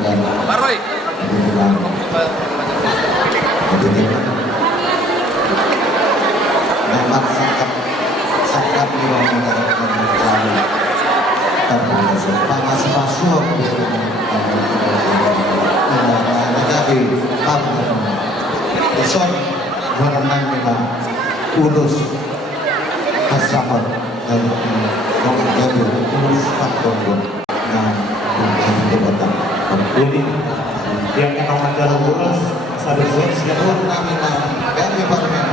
Baroy. Dapat sakap liwang pangas-pasok jadi besok berenang memang urus pasangan dan menjadi urus faktor nah jabatan jadi yang memang ada urus sadar siapa kami kami parmen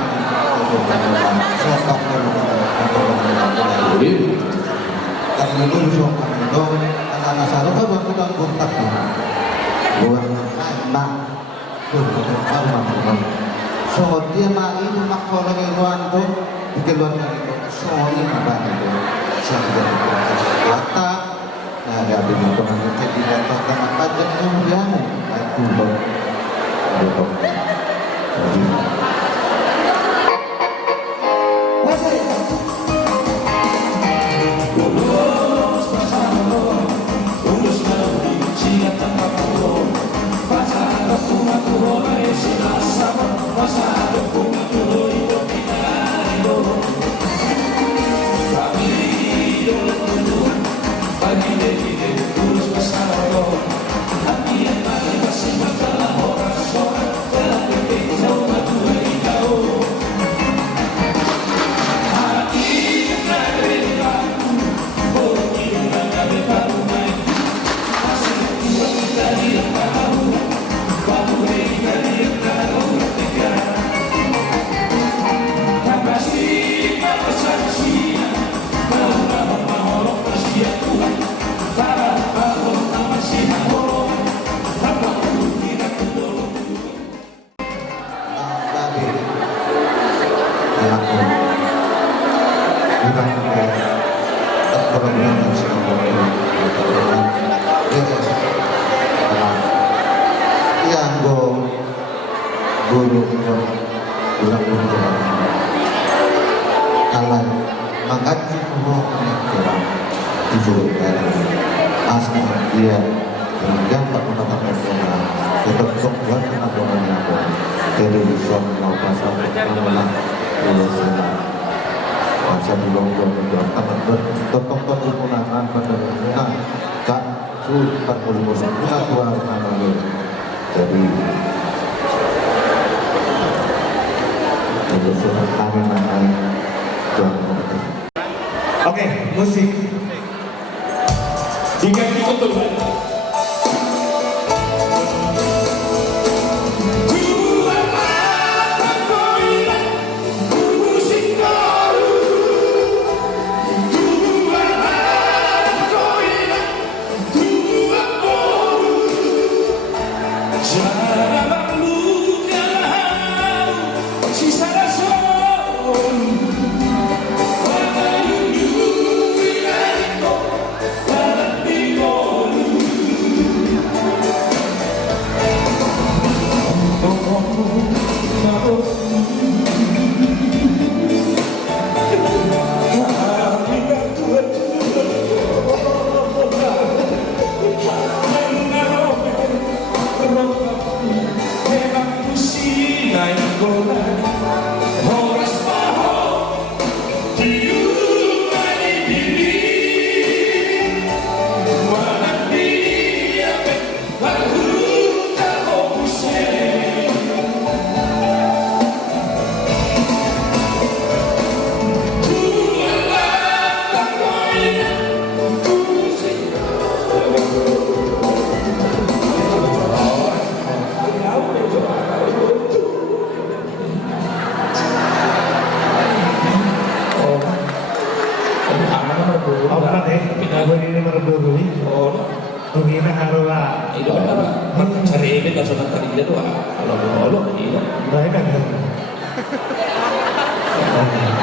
sopak kami itu sopak itu anak-anak sarung kan bukan kontak bukan anak so dia nak ini mak kalau ngeluan tu dikeluan itu so ini apa itu sampai kata nah ya benar teman kita dikatakan apa kemudian aku Oke, musik diganti betul.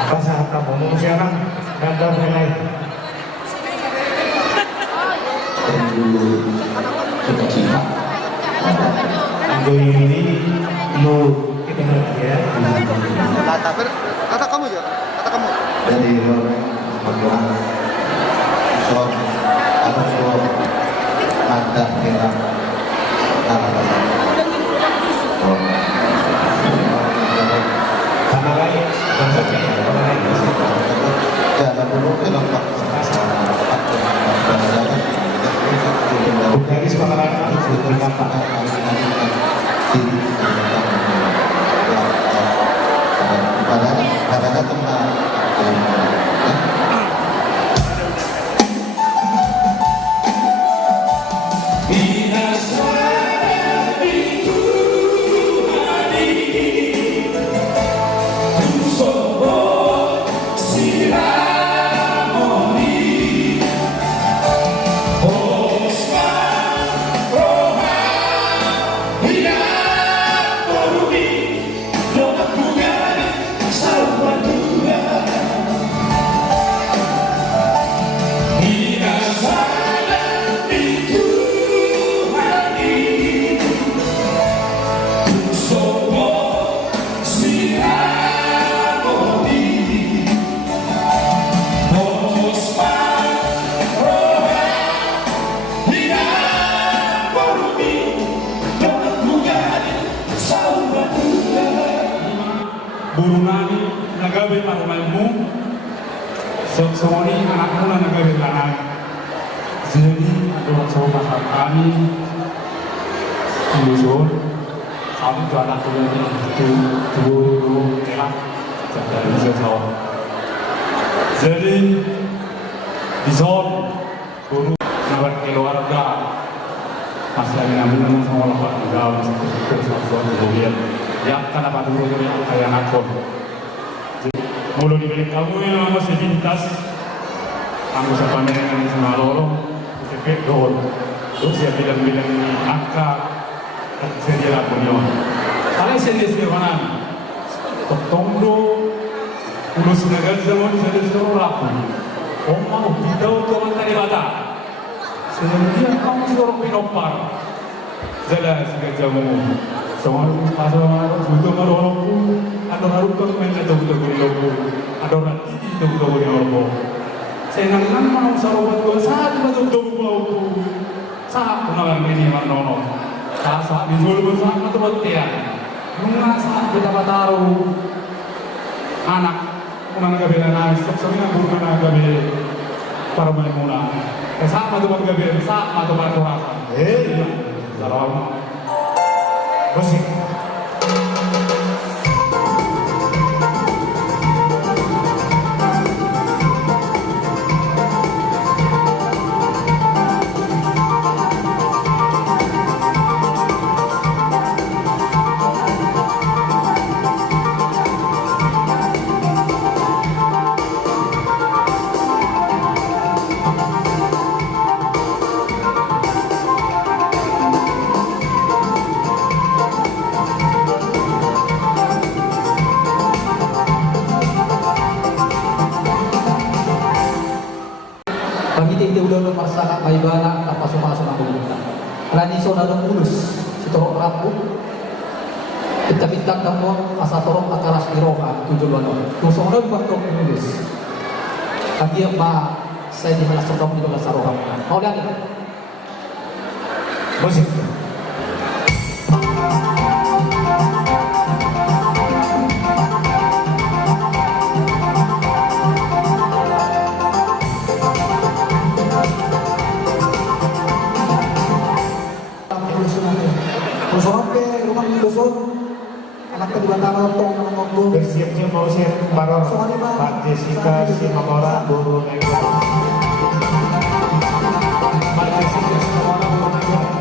Pasal kamu mau siapa? Kantor yang lain. Ini lu kita ya. Kata kamu ya, kata kamu. Dari Magelang, so harus ada kita Semuanya anak mula negara lain. Jadi doa sobat kami musuh. Kami itu anak mula itu dulu elak jadi musuh. Jadi di zon guru nawar keluarga masih ada namun sama lawan tinggal masih kesatuan kemudian yang karena pada dulu yang kayak nakon mulu di balik kamu yang masih pintas kamu sepanjang yang sama lorong cepet dol terus ya bilang-bilang angka saya dia lakunya kalian sendiri mana tondo ulus negara zaman saya disuruh laku mau kita untuk mencari bata sehingga kamu suruh pinopar jelas kerjamu soal pasal butuh maroko ada maroko main itu butuh maroko ada rati itu butuh maroko saya nang mau sahabat dua saat butuh maroko saat penawar ini manono saat bizul bersama tu betia nunga saat kita bataru anak Unang gabi na nais, saksamihan ko na gabi para may muna. Sa matu gabi, sa matu maturasan. Salam. Musik. Pagiti udah marsaka kaibana tanpa sumasok ng bumita. Alani so na ulus si Torok Rapu. Kita kamu asa Torok akaras di Roka tujuan. Tusong na bakto ulus. Kami ba saya di halas Torok di bagas Roka. Mau lihat? Musik. Bersiap-siap mau siap baror Pak Jessica Simamora Guru Negara Pak Jessica Simamora Guru Negara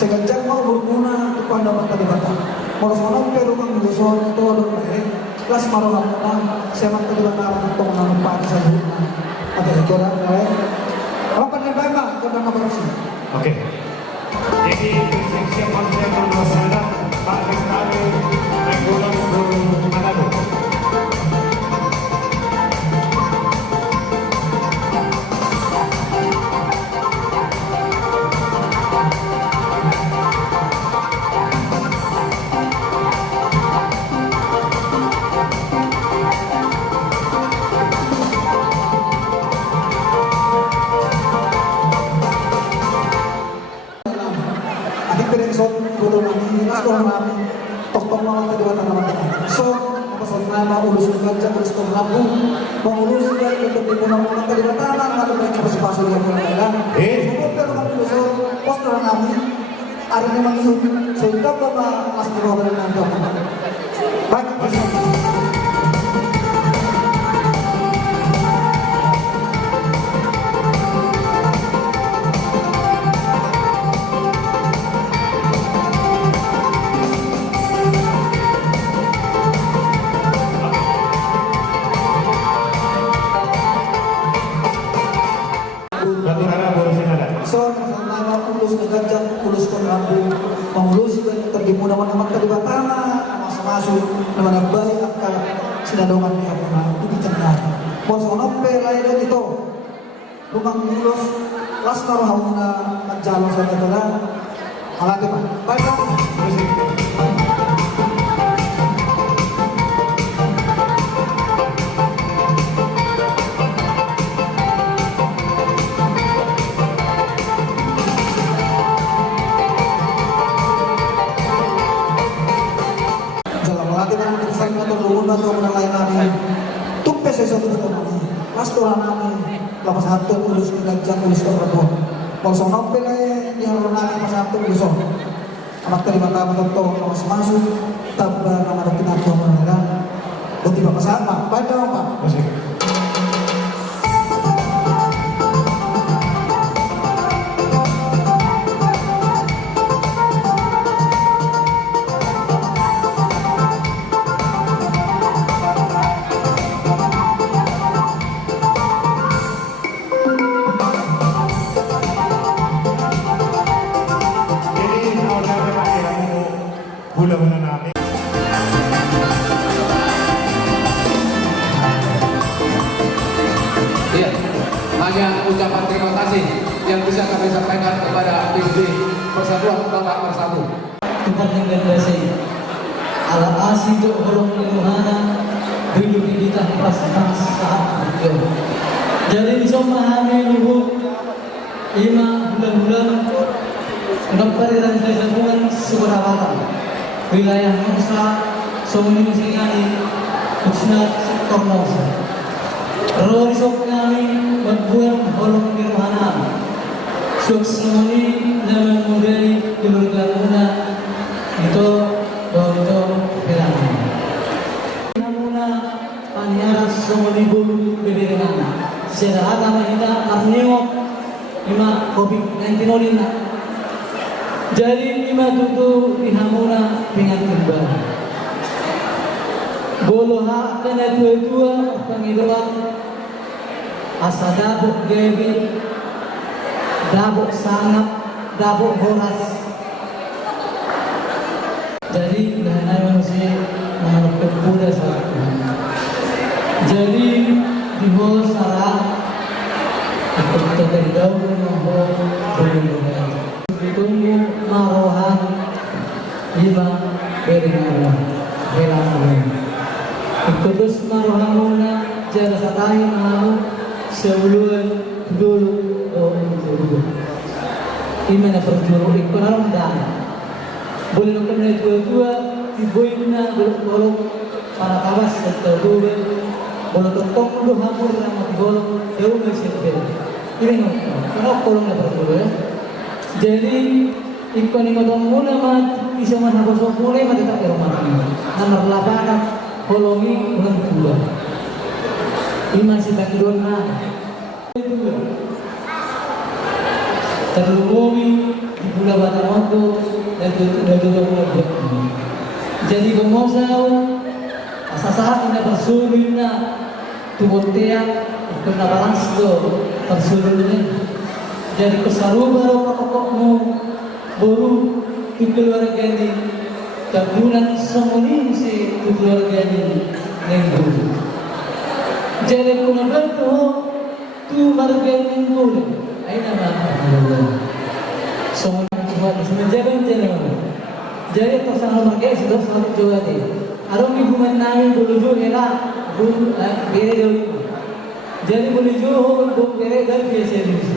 Seganjang mau berguna untuk anda mata-mata. Mau seorang pero kang luson itu ada baik. Kelas marah muna saya mata-mata untuk menampak sa luna. Ada kira baik. Apa nih baik bang? Kita nak bersih. Oke. Jadi bersiap-siap konser bernosada Pak Lestari Regulang Guru Manado. Guru kami, sekolah kami, tok-tok mau tadi wata nama so, apa nama ulus gajah, ulus labu, mengulus dari untuk dipunang-punang tadi wata nama, ada banyak pasal yang berlain. Semua pero kami ulus poster kami, hari ini mengiyut, sehingga bapak masih berwawalan nanti. Baik, mudah-mudahan amat kalibatana masuk naman nagbay at sinalungan niya po na tubitan na bos onompe lain ito lumang mulos last na rahaw na nagjalong sa nagdala malati pa bye bye Berarti kan kesan matulungan na ito mga lain namin. Tukpe sa isang ito namin. Pastora namin. Lapas hatong ulus ni Gadyang ulus ka rabo. Pausong nampil ay yung namin pas hatong ulusong. Amat terima tamu ito mas masuk. Taba na manok kinatuwa mo nila. Buti ba pasama? Baik daw pa. Masih. Jadi kalau saya pakai kamu hula-hula namin. Iya, hanya ucapan terima kasih yang bisa kami sampaikan kepada PBB Persatuan Bapak Bersatu. Tempat yang berhasil ala asih untuk orang Tuhan hidup kita pas saat itu. Jadi bisa memahami luhur 5 bulan-bulan untuk pariran sambungan seberapa wilayah Nusa Somoni Singani Usna sektor Nusa. Rorisok kami membuat kolom nirwana Suksmoni nama mudai keluarga itu Dodo Pelana Namuna Paniara Somonibu Beberengan Sedahata Mahita Arneo Ima COVID-19 olina Jadi lima tutu Ihamuna Pengantin Baru Boloha kena dua-dua Pangidoan Asa dabuk gebi Dabuk sangat Dabuk horas Jadi Dahana masih Mengalami kuda satu Jadi Di bawah sarang Ikut dari daun Nombor Berlindungan Ditunggu Marohan 5 Beringan Helang Ikut marohamuna Jara satay mau Sebulan dulu dulu Ima na perjuru ikut orang dan boleh nak kena dua-dua ibu na bolong para kawas terduga boleh tetap dulu hamur yang mati bolong jauh masih ada ini kenapa kolong na perjuru ya jadi ikut ni kau mula mat bisa mana bosok mulai mati tak rumah nomor 8 kolongi bulan kedua ini masih tak dona terlumi di bulan Batamoto dan bulan jadi kemosau asal-asal ina bersulun na tubon tiang kena balans do bersulun jadi kesaruba pokokmu baru di keluarga ini kebulan semua si keluarga ini nenggu jadi kuna bantu tu marga nenggu ay nama semua buat semenjak jadi personal marga sudah selalu juga deh arong ibu menangi buluju era bu bere dulu jadi buluju bu bere gal biasa dulu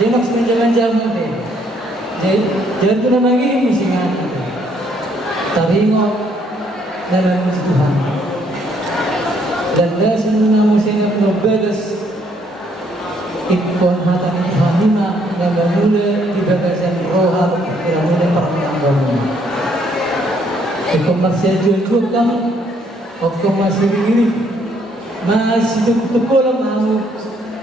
jadi nak semenjak deh jadi tu nama lagi musingan tapi ngok dalam Tuhan dan dah semua musingan berbeda ikon hatan Tuhanima dan bermula di bagasan roha kira mula permintaan kamu ikon masih jual kamu ikon masih diri masih tukul kamu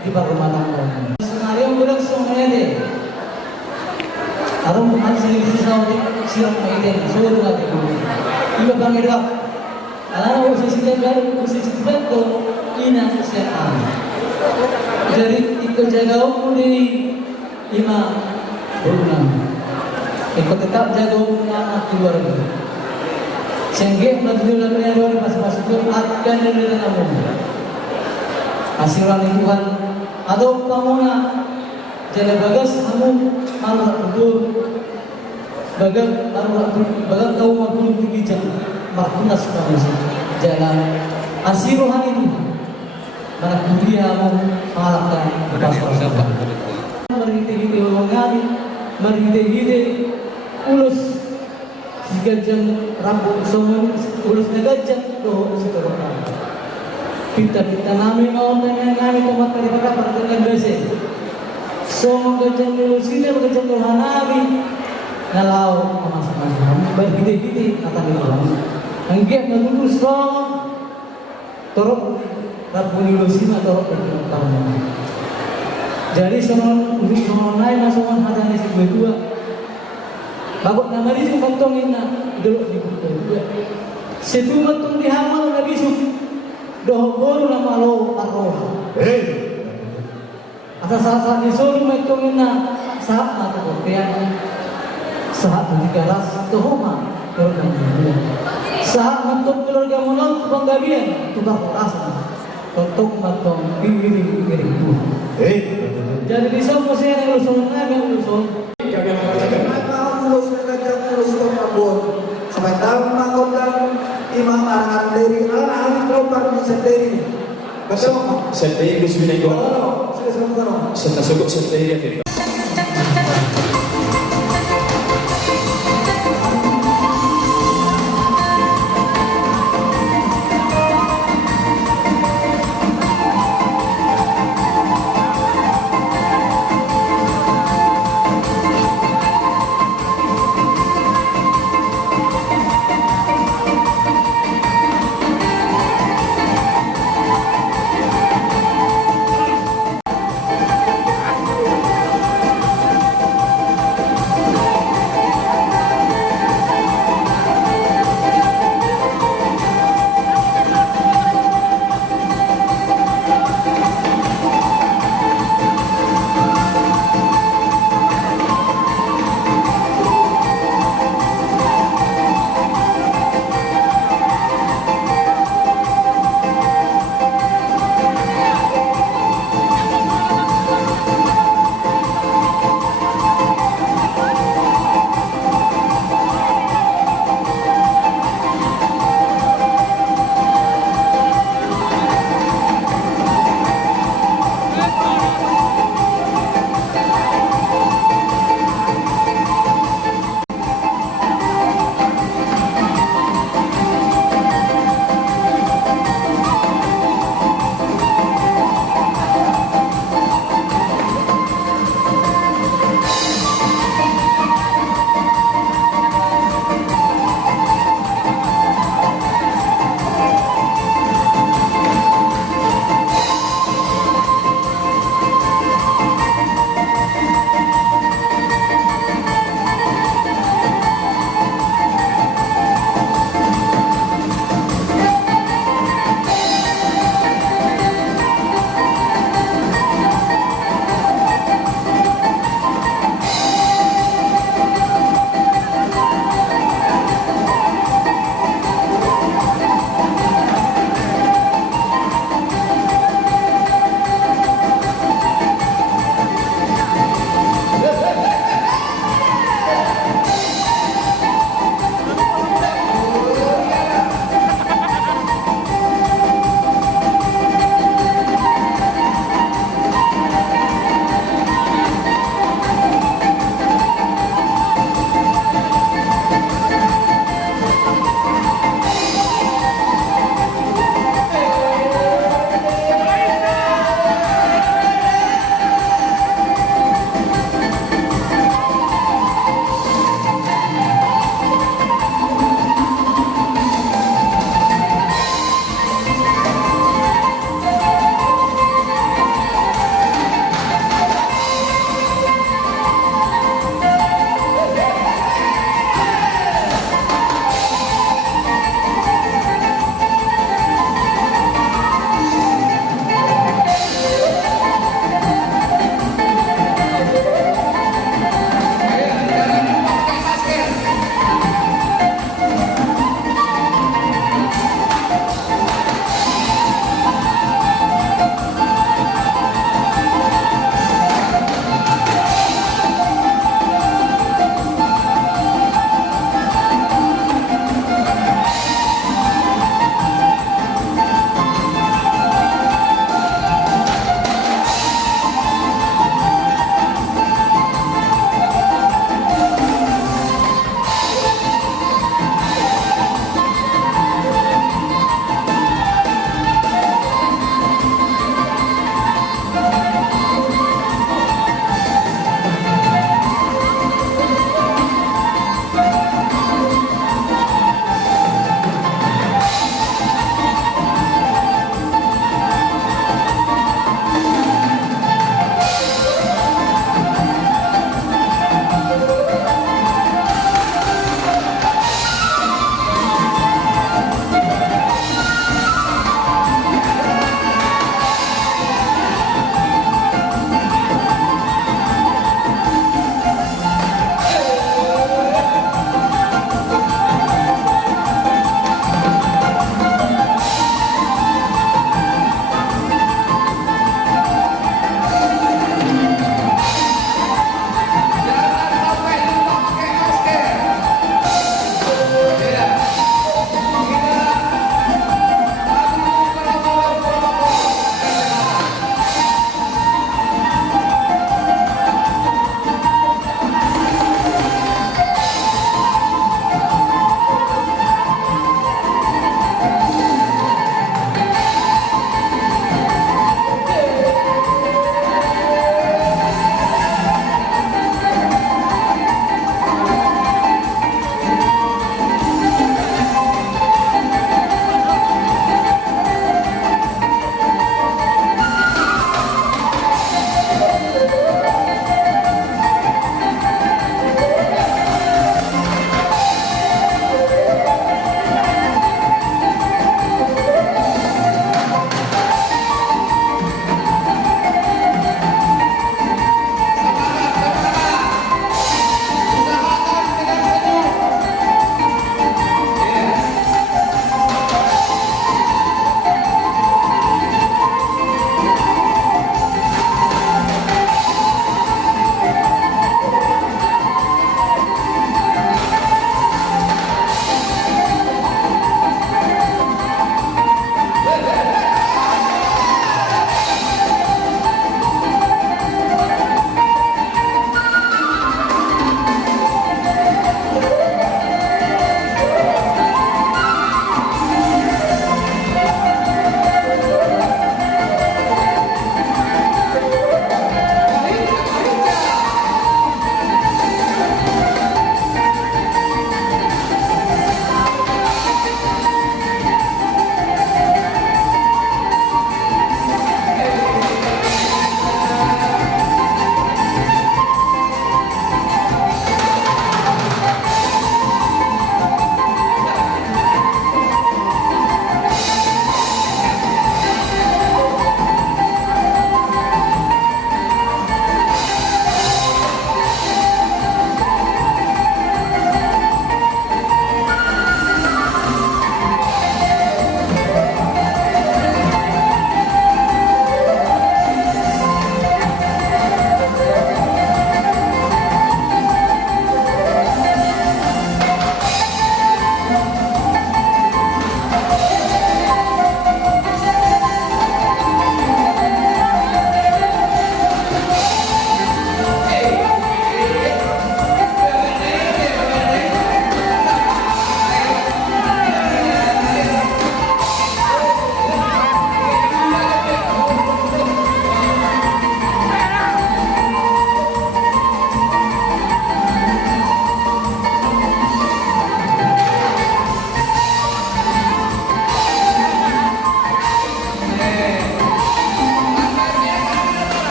di permintaan kamu sekarang budak semuanya deh arung masih di sini siang maiden suruh lagi kamu iba panggilak alana usia baru usia betul ina kesehatan jadi ikut jaga umuri 5 bulan ikut tetap jaga umur anak keluarga sehingga majulah menyerah pas itu akan dari kamu hasil lingkungan atau kamu nak jadi bagas kamu malah betul bagas tahu maklum bijak makunas kamu jalan asiruhan ini mana kuliah mau mengalahkan pasar merhiti-hiti ngani merhiti-hiti ulus 3 jam rambut semua ulus negara gajah doh situ orang. Pinta nami mau dengan nami tomat kali pada dengan besi. So gajah dulu sini gajah dulu nami. Nalau mas bergede-gede kata dia orang. Anggiat dulu so torok rapuni dulu sini torok tahun. Jadi semua naik masuk hadani si dua. Bagus nama dia tu kantong ina dulu di buku. Situ kantong di hamal na bisu. Doh boru nama lo arroh. Asa saat disuruh kantong ina saat mata kopian. Saat dikaras tuhoma keluarga. Saat kantong keluarga mulai penggabian tukar rasa. Kantong kantong diri itu. Jadi bisa mesti yang usul yang usul. Ulus gajah ulus Rabu. Sampai tahu mengundang imam anak dari anak kelompok di sendiri. Betul? Sendiri Gus Winay Oh, sudah semua. Senasugok sendiri ya tidak.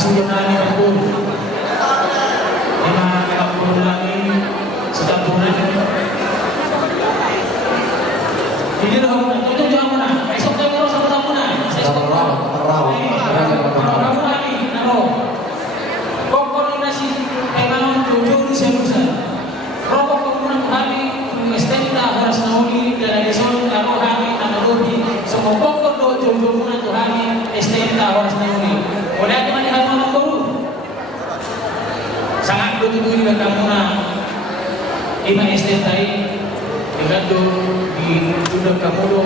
kasulong namin ang bulo. Yung mga kakapulong namin sa tampunan. Hindi na ako na. Ito mo na. Isok tayo mo sa tampunan. Sa isok tayo. Raw namin. Ano? Kung na si kay Manong Tujuh siya lusa. Rokok ko muna kami. Yung estenta oras na uli. Dalagisyon ako kami. Nanarodi. So kung do Tujuh muna to kami. Estenta oras na uli. Wala di manihan mo ng guru. Sangat betul-betul juga kamu na ima estetai dengan do di duduk kamu do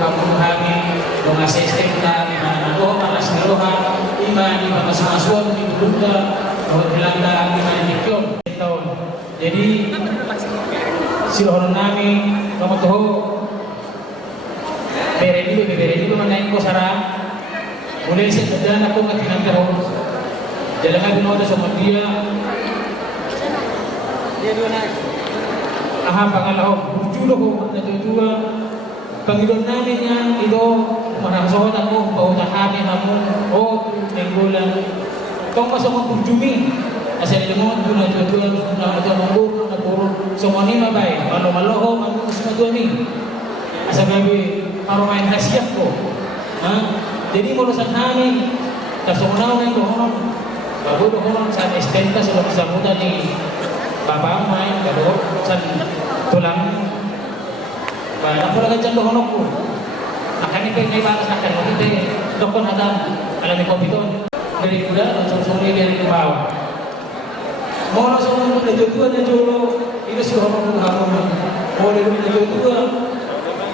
kamu hami do ngasih estenta ima nado malas ngeroha ima di masuk di duduk do hilangda ima di kion tahun. Jadi silohon nami kamu tahu bere di mana ko sarang mulai saya aku ngatinang tahun. Jalan binoda sama dia. Aha pangalaw, bujulo ko na dua. Panginoon namin yan, ito, manasohon ako, pauta kami hamon, o, nenggulan. Kung masama bujumi, asal ilumon, doon na dua, na mamburo, na puro, sumani mabay, malo-maloho, mamus na duwani. Asal gabi, marumain hasiyak ko. Jadi mulusan kami, kasumunaw na yung bago doon sa estenta sa sabutan ni Bapak main baru sa tulang ba ako lang dyan doon ko nakani pa yung ibaras na kayo hindi dokon hadam alam ni kompiton dari kuda langsung dari bawah mau langsung na jodoh na jolo itu sudah mau hapon mau dari na jodoh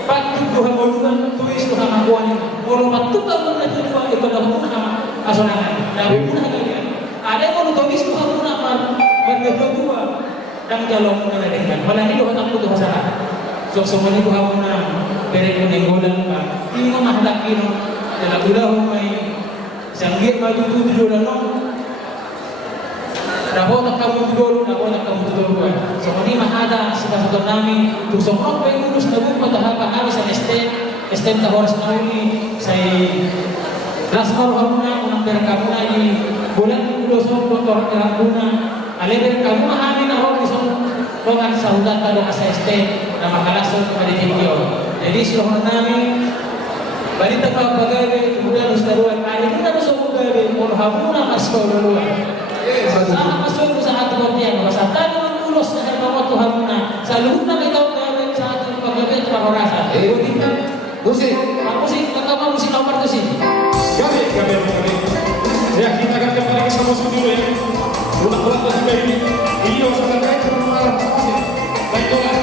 pag duha mo duhan tuwis duha makuha niyo mau matutan na jodoh ito na muna asonan na muna ganyan ada yang mau tulis duha muna dua dan jalong muna dengan wala ni duha takpo duha sa so sumani duha muna bere ko nenggolan ka hindi mo mahalaki no dala may sanggit majuju dulo no Nabo tak kamu tudoro, so kami mahada sa pasukan namin, tusong rock pa yung ulus na bupa, tahapa kami sa estem na oras na uli, sa Rasmar Hamuna, unang berkamu na di bulan ulosong doktor Hamuna, aleber kamu mahami na rock, isong rokan sa hutan tado sa estem na makalasong kalitigyo. Jadi silohon namin, balita ka bagay, kemudian ustaruan, ari muna na sa bagay, kung Hamuna mas kaululuan. Sama masuk ke saat kematian, masa tadi menulos dengan bahwa Tuhan muna, selalu nak kita kawin saat paggabi at pagorasa. Musik, kata musik nomor tu sih. Kami. Ya kita akan kembali ke sama dulu ya. Ulang juga ini. Iya, sampai ke rumah musik. Baiklah.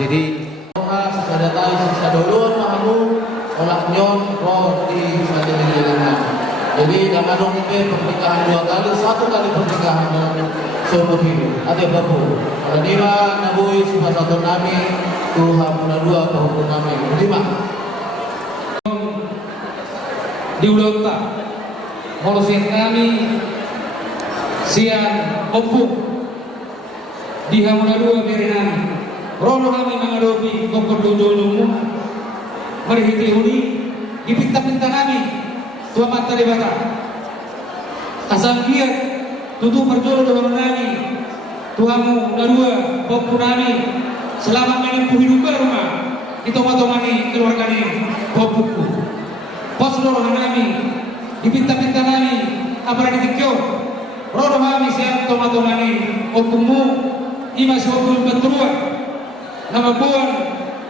Jadi doa sesadatan sesadulun mahamu olak nyon roh di majelis. Jadi jangan dong itu pernikahan 2 kali, 1 kali pernikahan seumur hidup. Ada babu. Kalau dira nabui satu nami Tuhan muna 2 kehukum nami. Lima. Di ulota, molusin kami sian opung di hamuna 2 berenami. Rono kami mengadopi kokododomu merihiti uni di pinta-pinta kami tua mata di bata asal giat tutup perjodoh dengan nami tuamu narua popu nami selama menempuh hidup rumah itu matomani keluarga ni popuku pos loro nami di pinta-pinta nami apa yang ditikyo rono kami siap tomatomani opomu ima suatu betul nama buan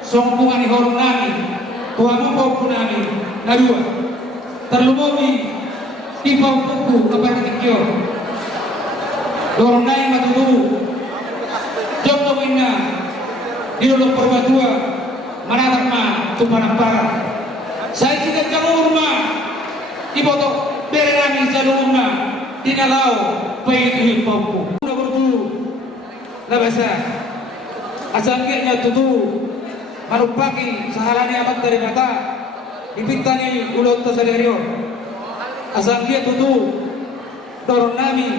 songpungan horong nami tuamu popu nami narua terlumumi di paupuku kepada kikyo dorong naik matudu jodoh minna di dalam perbatua manatak ma tumpanak para saya sudah jauh rumah di botok berenami jalur rumah di nalau payituhin paupu udah berdulu labasa asal kayaknya tutu marupaki sahalani amat dari mata dipintani ulot tasalerio asal dia tutu dorong nami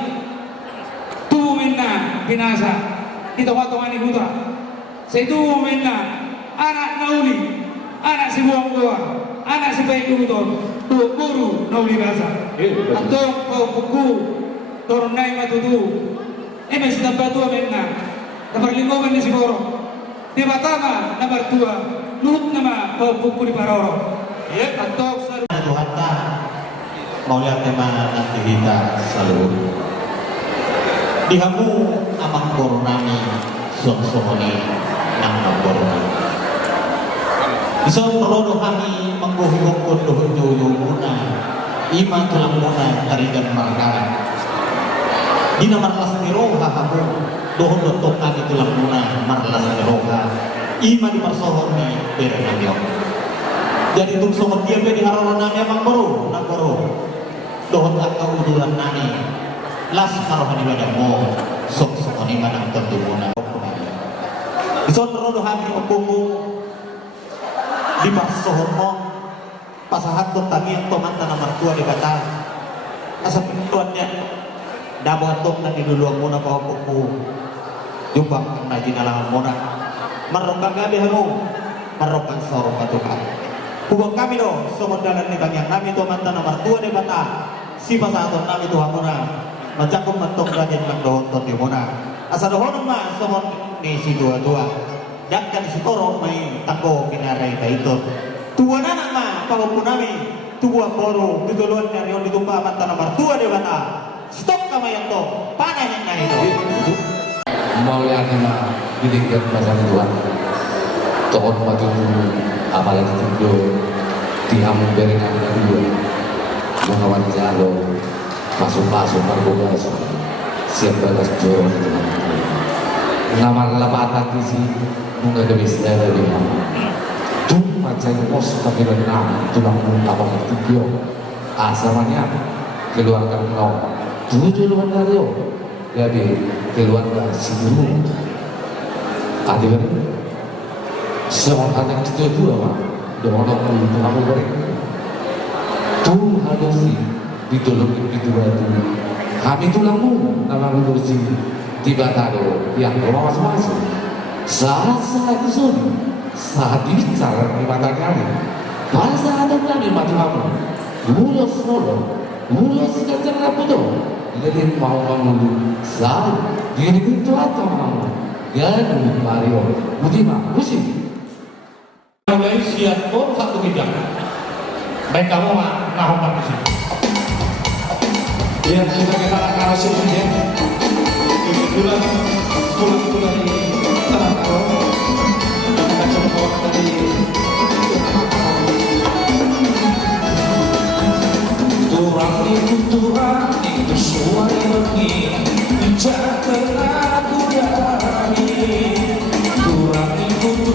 tu minna binasa di tawat-tawani huta saya tu minna anak nauli anak si buang gua anak si baik uton tu guru nauli basa atau kau buku dorong nami matutu emes tambah tua minna nomor 5 minna si borong di Batama nomor 2 luhut nama kau buku di Paroro ya atau Tuhan ta mau lihat tema nanti kita selalu dihamu amang bornami song-songoni nang bornami bisa merodoh kami menggohong kodoh joyomuna ima tulang muna tarigan margara di nomor las miroha kamu dohon dotok kami tulang muna marlas miroha ima di persohoni berenang jadi tung somot dia di harapan nami amang baru nang baru dohon akau udulan nami las marohani wadamo sok sokoni manang terdumuna ison rodo hami opomu di pasohormo pasahat tuh tagi yang toman tanah mertua di kata asap tuannya dabo atok na dinuluang muna pa opomu jubang na jinalangan muna marokang gabi hamu marokang sorong katukan hubung kami do somodalan ni bangyang nami to mantan nomor 2 de bata si pasaton nami to hamuna macakum mentok rajan nang dohon to di muna asa dohon ma somon ni si dua-dua dakkan si toro may tako kinaray ta ito tuwa na ma pagpun nami tuwa boro duduluan na riyon ditumpa mantan nomor 2 de bata stop kamayang to panah yang na ito mau lihat nama didikan pasal Tuhan tohon matutu apalagi tidur dihamu berenang kedua mengawan jalo masuk-masuk marbogas siap balas jorong ngamar lapatan di sini munga gebis dari dia tuh macam pos tapi renang tulang apa tidur asamanya keluarkan kau tuh duluan dari jadi keluarga si guru ada seorang anak itu dua mah dorong kamu beri tuh harus ditolong dua itu kami tulangmu nama ngurusi tiba tado yang masuk saat itu saat bicara di mata kami bahasa ada kami mata kamu mulos kejar apa tuh jadi mau kamu saat dia itu atau kamu dan Mario Budiman musim mulai siap satu bidang baik kamu mah ngahompak di sini ya kita akan ya tulang ini terang kita coba tadi turang itu suai lagi jatuh aku dari turang itu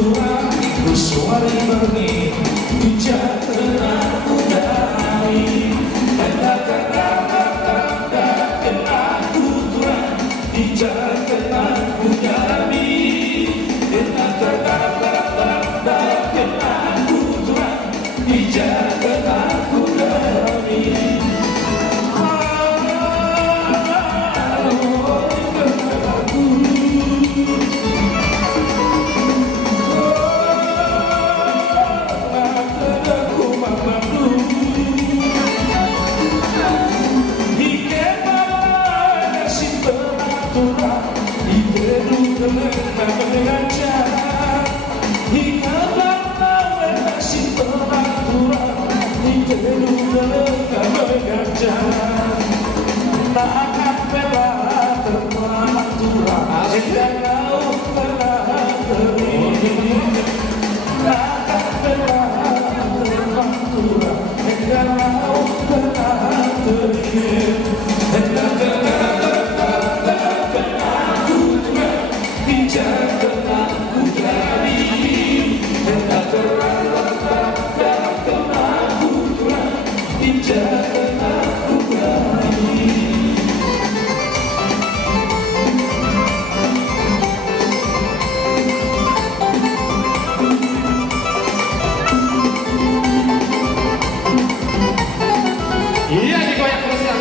Iya, digoyang terus ya.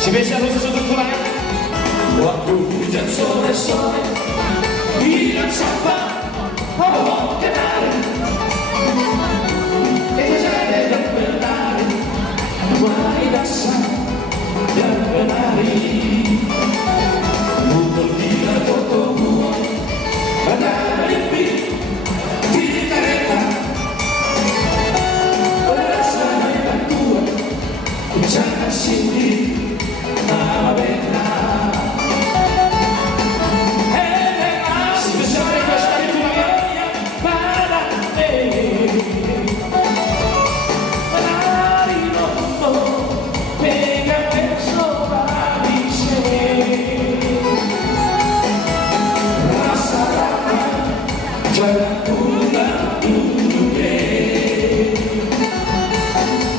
Spesial khusus untuk tulang ya. Waktu hujan sore-sore, hilang siapa? Oh, kenari. Saya dan menari, mulai dasar dan menari. Pukul 3 toko buah, ada mimpi di kereta. Perasaan yang tua, jangan sini nama benar. Sebesar request dari tulang ya. Menari nomor, pegang bersama di sini. Rasa jangan pulang dulu deh.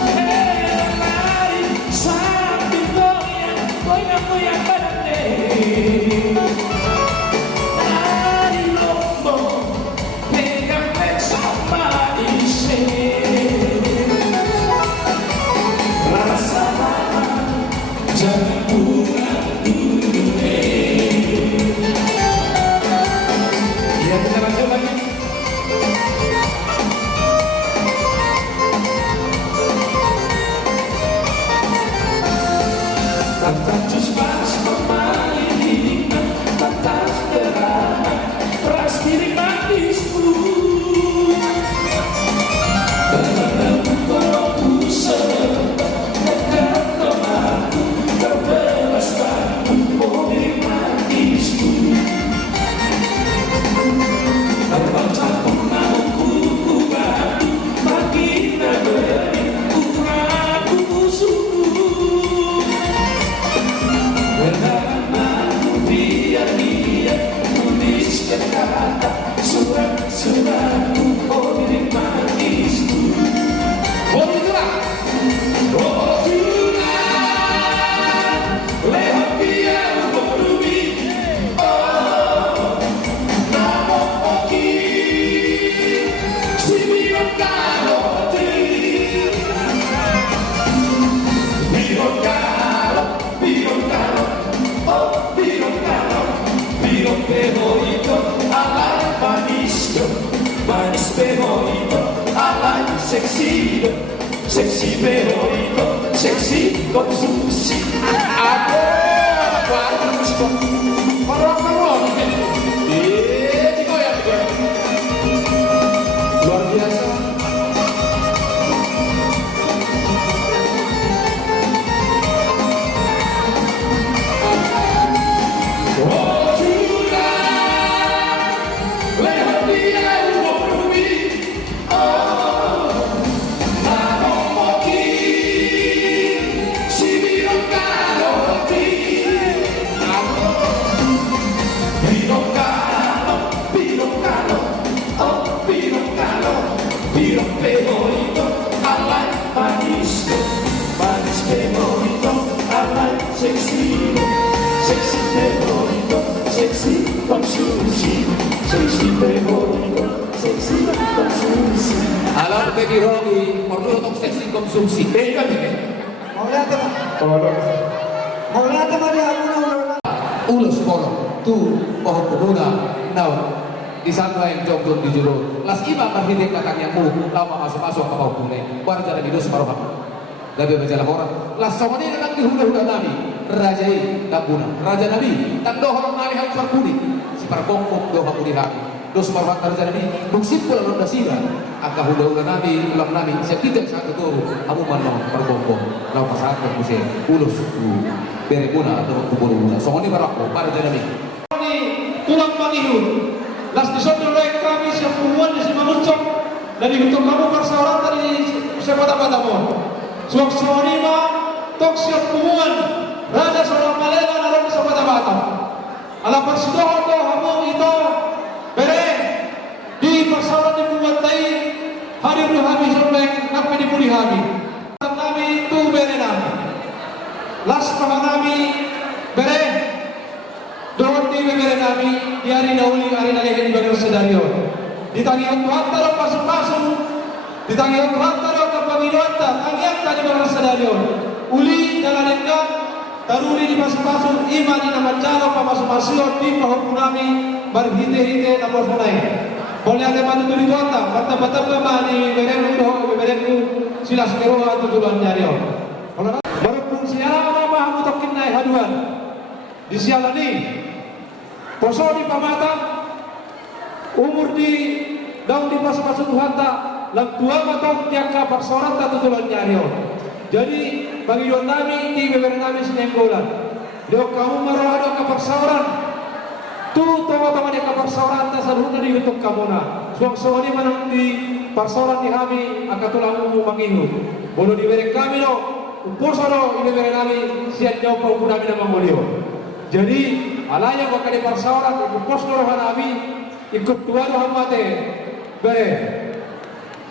Menari sambil goyang, goyang-goyang badan deh. Menari lombong, pegang bersama di sini. Rasa jangan pulang dulu deh. Ya, kita lanjut lagi. Tantas pas pemain hina, tantas terana, ras diri manisku. Berlalu kau serta dekat rumahku, terbelas batu mobil manisku. Terbaca pengaku bantu, makin beri ukuranku musuhku. Berlama biar dia tuliskan kata surat-suratku, oh diri manisku. Oh itulah, oh itulah, lewat dia berumi, oh namo oki, si bilang kaloti, bilang kalot, oh bilang favorito, alay manis, manis favorito, alay seksi, seksi favorito, seksi konsumsi. Ako, parang gusto, parang digoyang. Luar biasa. Oh Tuhan, lewat dia berumi, oh namo oki, si bilang kaloti, bilang kalot, oh bilang favorito, alay manis, manis favorito, alay seksi, seksi favorito, seksi konsumsi, seksi favorito, seksi konsumsi. Alam baby Rocky, perlu untuk seksi konsumsi. Beda nih. Mau lihat teman dia Ulos kolong, tu pohon pemuda, naon di sana yang jongkong di juru. Las imam berhitung katanya mu, lama masuk ke bawah punai. Baru cara di dosa baroha. Nabi berjalan orang. Las sama dia datang di huda-huda Nabi. Raja tak guna. Raja Nabi tak dohor Nabi harus berpudi. Si perkongkok doha pudi hati. Dosa baroha raja Nabi. Buksit pula nonda sida. Aka huda-huda Nabi, ulang Nabi. Saya tidak satu turu. Kamu manong perkongkok. Lau pasatkan kusir. Ulos. Bere guna atau kubur guna. Sama ini barakku. Raja Nabi. Ini tulang mangihun. Las disodol oleh kami siap pumuan di sini mengucap dari untuk kamu persoalan tadi sepatah-patah mo. Suak sonima tok siap pumuan raja seorang malela naron sepatah-patah. Ala persidohan to hamu itu bere di persoalan di pumuan tadi hari itu habis sampai sampai di pulih habis. Kami itu bere nami. Las pahanami bere doon di bere nami di hari nauli hari nalih di bagian sedario. Di tangian Tuhan taruh pasang-pasang, di tangian Tuhan taruh kepemiluan tangian tadi bagian sedario. Uli jalan dekat taruri di pasang-pasang iman di nama calo pamasuk-masuk di pahuk nami berhite-hite nama sunai. Boleh ada bantu di Tuhan tak? Bata-bata kemani berenku silas keroha tujuan nyario. Walaupun siaran apa kamu tokin naik haduan di sialan ini poso di pamata umur di daun di pas-pas Tuhan tak lang tua matong tiaka persoalan tak tujuan nyario. Jadi bagi yon nami di beber nami sinenggolan do kamu marohado ke persoalan tu teman-teman yang ke persoalan tak saruna di bentuk kamona suang-suang manang di persoalan di kami akan tulang mangihu bolo di berek kami no upusaro ini bere nami siat jauh pau nami nama molio. Jadi alaya bakal di persoalan ikut pos rohan nami ikut tuan rohan mate bere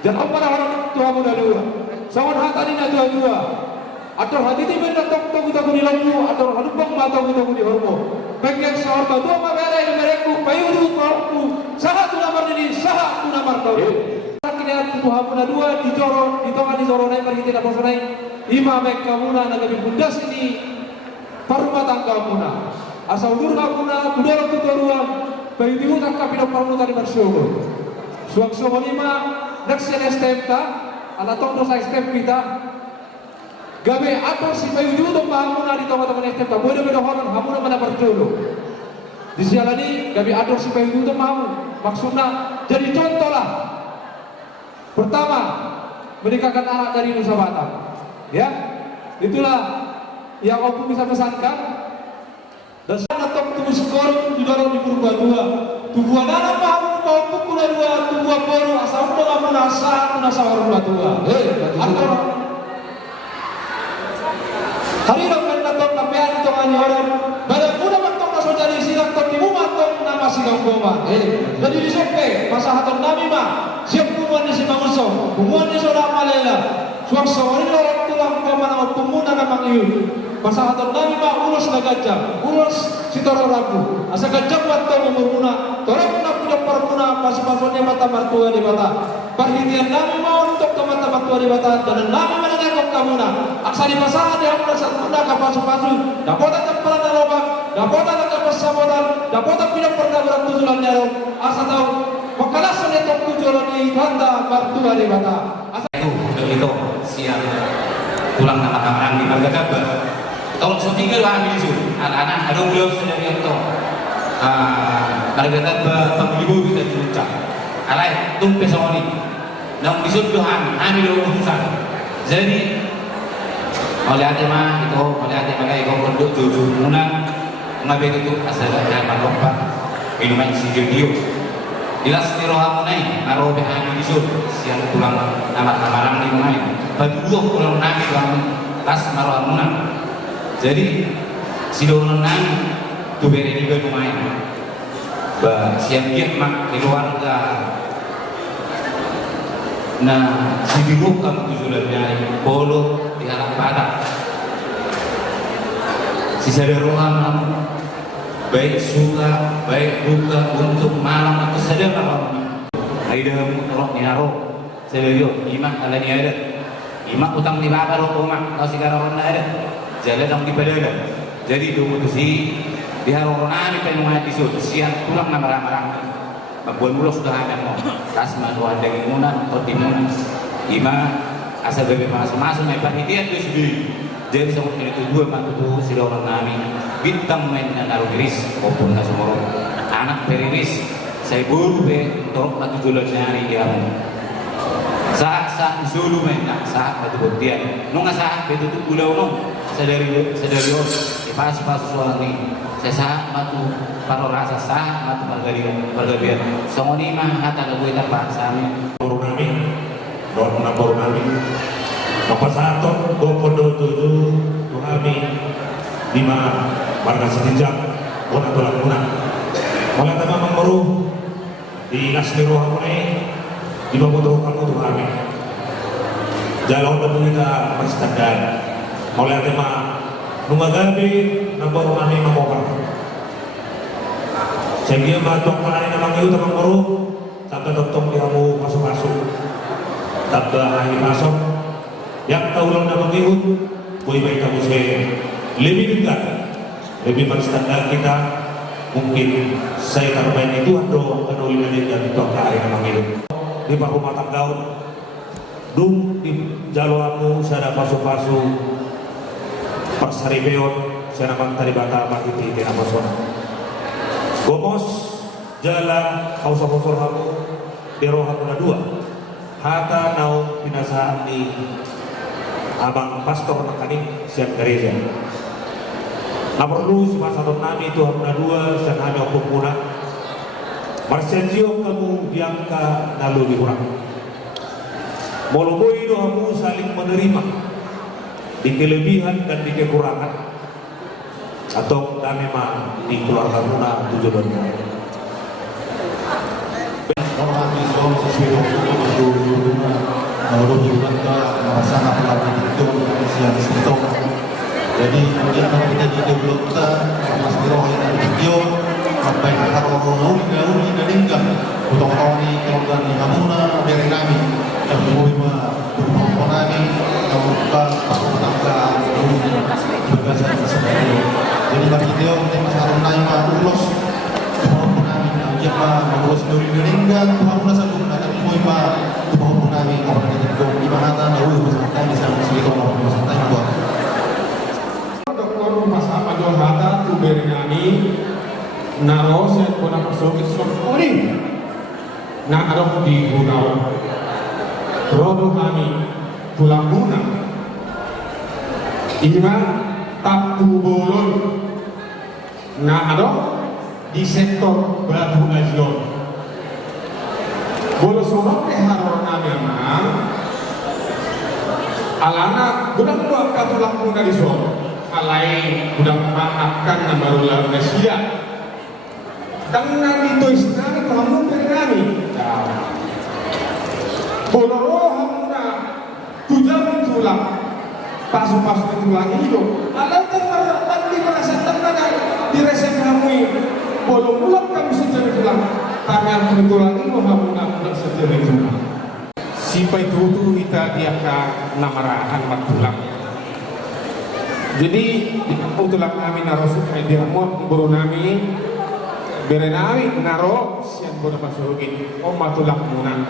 jangan pada orang Tuhan muda dua sawan hatani na dua atau hati ini benar tok tok di lampu atau hadupang mata tok di hormo bagian sahur batu ma bere bereku payudu korpu saha tu namar ini saha tu namar tau kini Tuhan muda dua dijoro ditongan dijoro naik pergi tidak bos naik ima mek kamuna nagabi bundas ini paruma tangga muna asal durga muna tudoro tutoruan bayu dihu tangka pino parunu tadi bersyukur suang soho lima naksen STM ta ala tokno sa STM kita gabe atau si bayu dihu tong muna di teman-teman STM ta boleh beda horon hamuna mana berjolo di sialani gabe atau si bayu dihu tong maksudnya jadi contoh lah pertama menikahkan anak dari Nusa Batam. Ya, itulah yang aku bisa pesankan. Dan sana tok tubuh skor didorong di purba dua. Tubuh anak mau pukul dua, tubuh poro asal udah menasa purba dua. Atau hari rakan tok kapean itu kan orang. Badan udah mentok masuk dari silang tok timu matok nama silang goma. Jadi di sope masa haton nami mah siap hubungan di si manguso, hubungan di seorang malela. Suaksa warilo tulang pemana pemuna namang iu. Masa haton nami ma ulos na gajah, ulos si toro ragu. Asa gajah watong umurmuna, torong na punya parmuna pasipasonnya mata martua di bata. Perhitian nami ma untuk ke mata martua di bata dan nami menengok kamuna. Aksa di pasangan dia muna satuna kapasu-pasu. Dapota tempelan na lobak, dapota na kapasabotan, dapota pinang perdaguran tujulan nyaro. Asa tahu makalasan itu tujuan di bata martua di bata. Itu siang tulang nama-nama di Marga Kabar tahun 13 kami itu anak-anak ada beliau sendiri itu Marga Kabar pengibu kita cucak alai tumpe sawani dan disuduhan ambil utusan jadi oleh atema itu oleh atema itu untuk jujur munang ngabe itu asal ada malompat minuman si Jodio jelas tirohamunai narobe ami disur siang tulang amat-amarang di main batu dua pulang nami kami pas marohamunang jadi si donon nami tu beri di batu main siang dia mak keluarga nah si biru kamu tujuan nyari bolo di alam badak si sadarohan baik suka, baik duka untuk malam atau sedang apa aida mutorok ni naro sebeyo imak ala ni ada imak utang di bapa ro umak kalau sigara ada jalan dong di padana jadi dulu tu si di haronan ni penungan di sud siang tulang nama ramang mabuan mulo sudah ada mo tas maduan daging muna atau timun imak asal bebe masuk mai panitian tu sendiri jadi seperti itu dua mantu tuh si orang nami bintang mainnya naruh iris maupun nggak semua anak periris saya buru be untuk matu jualan nyari dia saat dulu mainnya saat batu buktian nunggu saat betul tuh udah sadari di pas suami Sesa matu paro rasa sa matu pergadian. Songoni mah hata gawe tanpa sami. Borunami, Boruna Borunami, Mapasaton, Gopodo Tuju, Tuhami, Lima, Marga Sitijak, Bona Tolak Muna. Mula tama mangmaru di Nasliru Hamune, di Babuto Kamu Tuhami. Jalan dan kita perstadan. Mula tema Nungagabi, Naborunami Mamokar. Sehingga batuang palani namang iyo tamang maru, tabda totong dihamu pasok-pasok, tabda ahi pasok, yang taulang namang iyo, buhay baik kamu saya lebih dekat, lebih berstandar kita, mungkin saya terbaik itu ando kanulinan dan tuang kari namang iyo. Di bahu matang daun, dung di jaluamu saya pasok-pasok, persaribeon, saya namang talibata makiti tinapasona. Gomos jala hausah-hausah hamu dero hamuna dua hata naung pinasaan di abang pastor nakani siap gereja na perlu si masaton nami itu hamuna dua siap kami hukum muna marsensio kamu diangka nalu diurang moloboi do hamu saling menerima di kelebihan dan di kekurangan atau danema di keluarga muna tujuan Orang di Islam sesuai menurut juga merasakan pelatih itu siang itu. Jadi mungkin kalau kita di developer mas biro yang ada video apa yang harus orang lalu dari enggak untuk orang ini keluarga di Hamuna dari kami dan semua penontonani kalau buka tangga bagasan seperti jadi bagi dia kita harus naik ulos penontonani dia membuat sendiri meninggal Tuhan pun satu ada poema penontonani orang yang itu di mana tahu bersama bisa menceritakan orang bersama itu Doktor Pasapa Johata Tubernani Naro saya pernah masuk Sokoni na arok di Gunawan Rodo Hani Tulang Guna Ima Tapu Bolon na arok di sektor Batu Ajion Bolo Sorok Haro na memang alana gudang dua Tulang Guna di Soro alai gudang maafkan na barulah Malaysia dengan itu istana kamu bernami boloro hamna tujuan tulang pasu-pasu tulang itu alat terang di merasa terang di resep kamu bolong ulang kamu sejari tulang tangan tulang itu hamna ulang sejari tulang sipai tutu kita diaka namarahan matulang jadi utulang kami narosu diamot buru nami berenawi naro sian bodo masukin matulak muna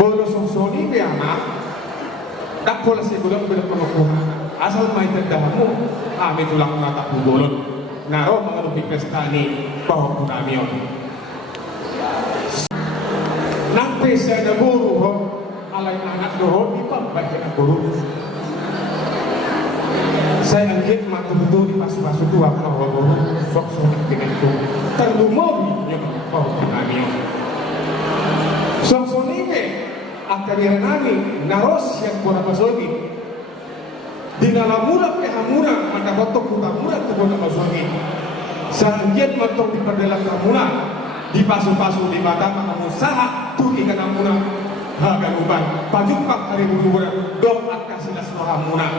bodo sosoni beama tak pola si bodo bodo penukuhan asal mai terdahamu kami tulak mata bolon naro mengerupi pestani bahwa punamion nang pesa ada buru alai anak doho dipampai anak buru saya anggap matu betul di pasu-pasu tua kalau sok-sok dengan itu terlumuri yang kau pengamil sok-sok ini akariran nami naros yang kau nabasogi di dalam mula pehamuna maka kotok kutamuna tu kau nabasogi saya anggap matok di perdalam kamuna di pasu-pasu di mata kamu sahat tu ikan amuna hagan uban pajumpak hari berubah dok akasilas rohamuna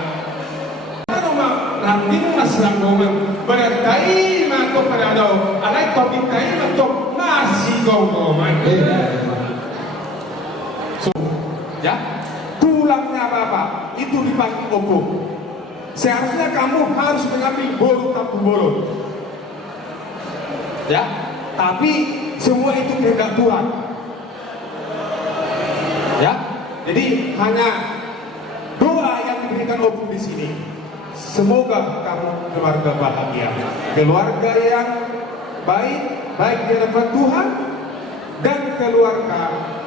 Rambing mas ranggoman beratai matok pada adau alai topik tai matok nasi gonggoman so ya tulangnya apa itu dipakai opo seharusnya kamu harus mengambil bolu tapu bolu ya tapi semua itu kehendak Tuhan ya jadi hanya doa yang diberikan opo di sini. Semoga kamu keluarga bahagia, keluarga yang baik di hadapan Tuhan dan keluarga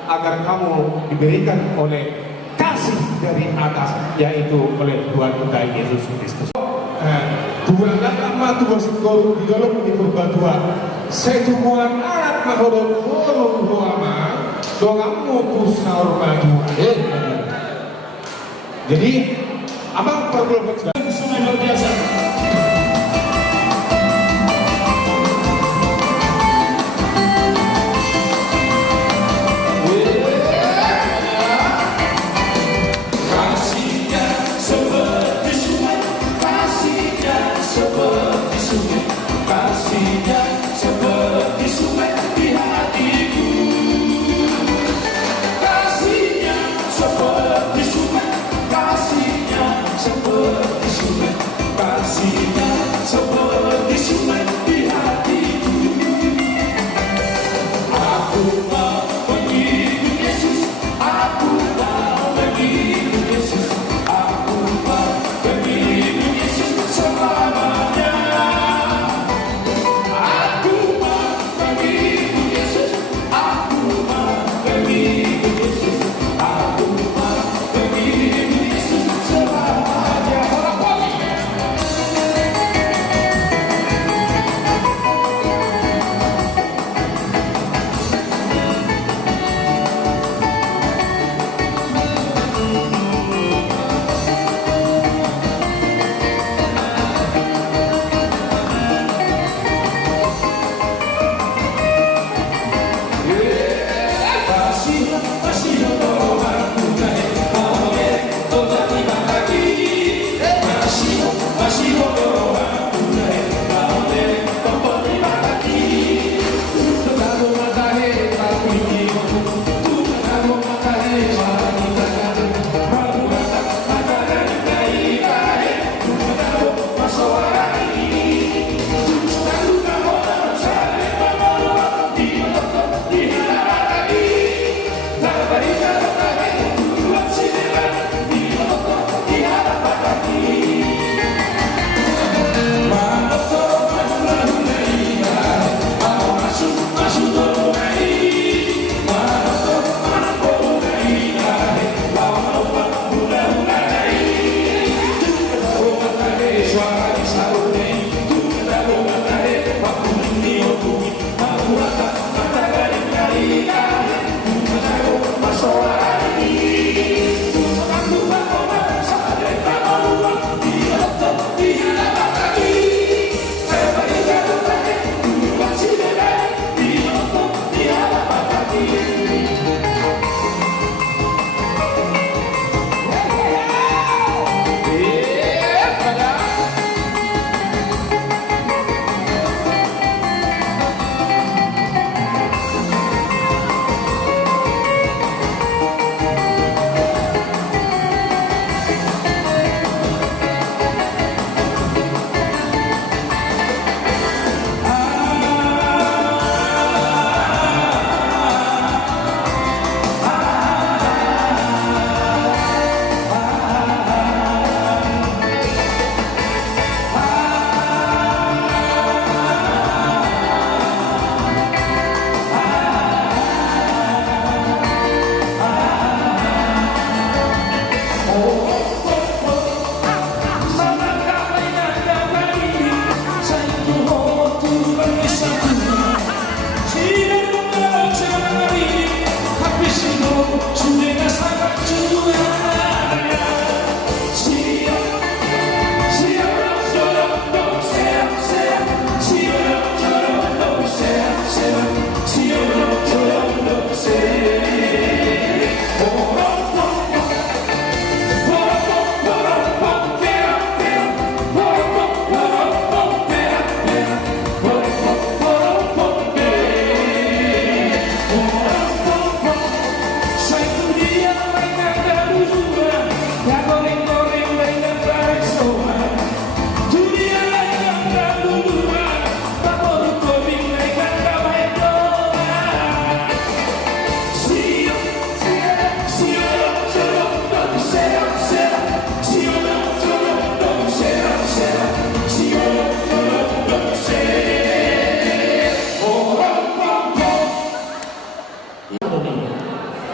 agar kamu diberikan oleh kasih dari atas, yaitu oleh Tuhan kita Yesus Kristus. dua anak matu basikol di dalam di perbatuan saya tumuan anak mahorot borong doama doamu pusar batuan jadi abang perlu sungai luar biasa.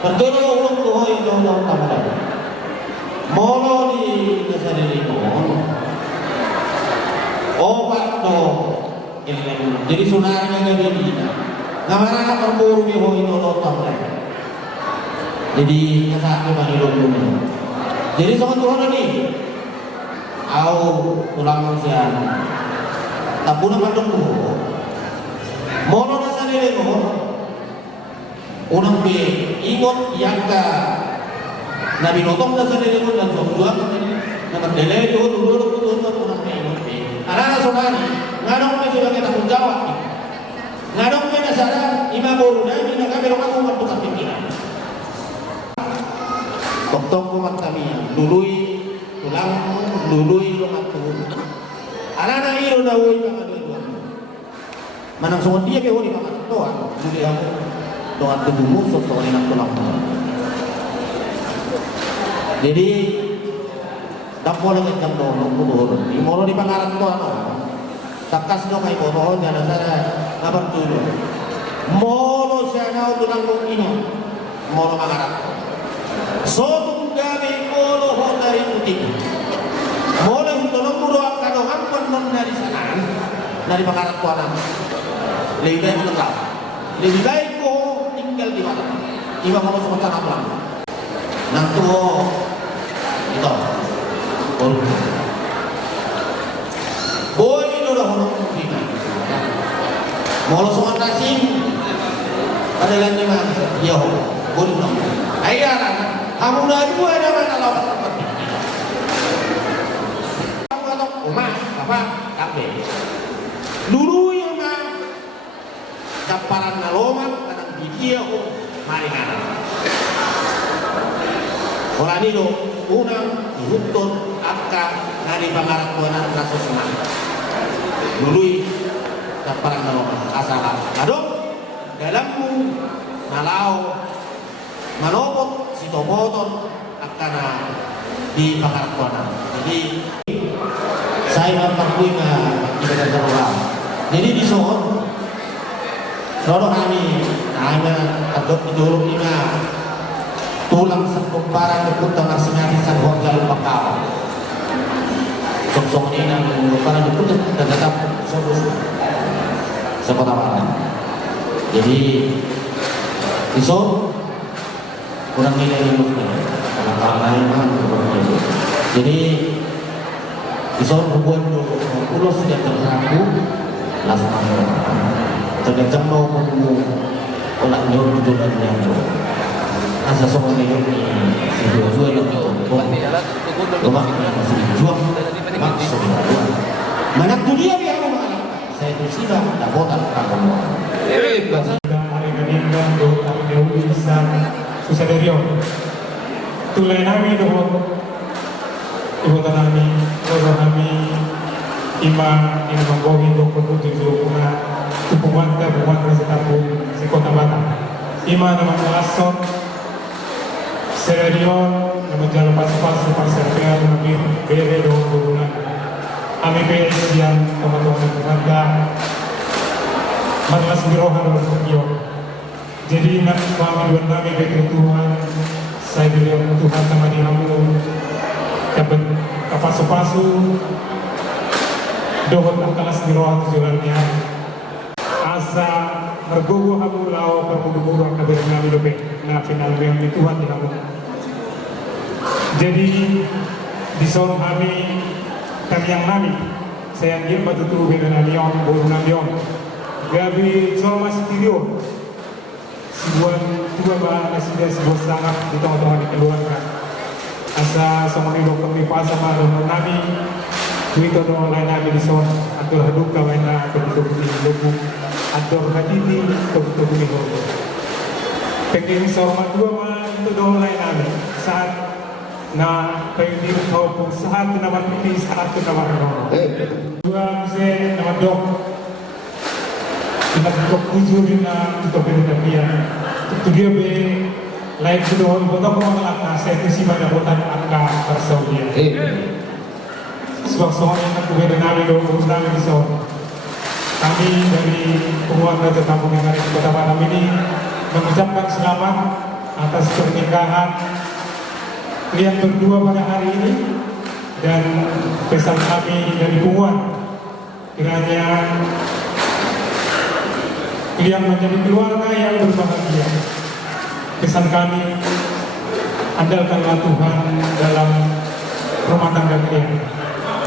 Pertama ulung tuho ino ulung tamulan. Molo di kasarilimon. Jadi sunarnya nggak dia. Ngamana berburu di hoi nolotong mereka. Jadi kesakit bagi dulu. Jadi sama Tuhan ini, au tulang manusia. Tapuna mandong ko. Mono na sa nila ko. Unang bi ingot yang ka na binotong na sa nila ko ng sumduan na magdele ko dulu ko unang bi ingot bi. Ana na sunani, nganong may sila kita kung jawab. Nganong may nasara, ima boro na hindi na kami rumah ko magtukang pimpinan. Toktok ko kami luluy tulang luluy lumat tuhun. Ala na iro na uwi mga doon. Manang sungon dia kayo ni mga tuan, muli ako doon at bumusok sa kanina tulang mo. Jadi dapo lang itang doon ng buburon. Di mo di pangarap ko ano. Takas no kay bonohon yan na sana nabartulo. Molo siya na tulang kong ino. Molo pangarap ko. So tunggabi molo ho dari puting. Molo yung tulong mo doon kanongan pun mo dari sana. Dari pangarap ko anak. Lebih baik menetap. Lebih baik ko tinggal di mana. Iba mo sa tanah lang. Nang tuho ito. Boy ino dah hono kita. Molo sa nasim adalah ni mah yo. Boy no. Ayaran kamu dah dua ada mana lawan tempat. Kamu kata Oma, apa? Kabe. Dulu yang mah kaparan naloman kanang bidia ko maringan. Wala ni do unang dihuton akka nari pangarap ko na kasus na. Dulu kaparan naloman asala. Adong dalammu nalao manopot si toboton akka na di pangarap ko na. Jadi saya mengakui na ibadah terlarang. Jadi di soon, kalau kami hanya adot idulog ina tulang sa kumpara ng punta marsinati sa hotel Macau. Sok-sok ini nang para diputus dan tetap sa kota Batam. Jadi di soon, kurang nilai ilmu karena lain kan jadi isor buat ulos sudah tersaku langsung terkencang mau olah nyor tujuan yang asa soal ini si dua yang rumah masih dijual maksud mana dunia biar saya itu sih dah dapat kamu hari keningan do kami dewi bisa susah derion tulai nami do ibu tanami loro kami ima ina manggohi do kudu kuna tupungan ta bukan resetapu si kota Batam ima nama asot sererion nama jalan pas-pas serpian kami bere do kuna kami bere yang teman-teman berharga Malas birohan berfungsi. Jadi nak kami dua kami beri Tuhan, saya bilang Tuhan sama dirimu, dapat kapasu-pasu, dohot akalas birohan tujuannya, asa mergogo hamu lau perbudu-budu kabir kami lebih, na final yang di Tuhan dirimu. Jadi di soal kami yang nami, saya ingin batu tubuh dengan namion, buru namion. Gabi cuma studio, sebuah dua bahasa sudah sebuah sangat di tengah-tengah dikeluarkan. Asa sama ni dokter di pasar malu nami, itu doang lain nabi di son, atau haduk kawan na kebetul di lugu, atau hadidi kebetul di lugu. Pengen sama dua mah itu doang lain nabi. Saat na pengen kau pun saat nama pilih saat tu nama orang. Dua se nama dok. Kita kujurin na kita beri dia. Itu dia be lain kedua ibu tak mau melakna saya tu si mana botan angka tersaudi. Sebab soalnya nak beri nami do nami di soal. Kami dari keluarga tetamu yang ada di Kota Batam ini mengucapkan selamat atas pernikahan kalian berdua pada hari ini dan pesan kami dari Puan kiranya Kalian menjadi keluarga yang berbahagia. Pesan kami, andalkanlah Tuhan dalam rumah tangga kalian.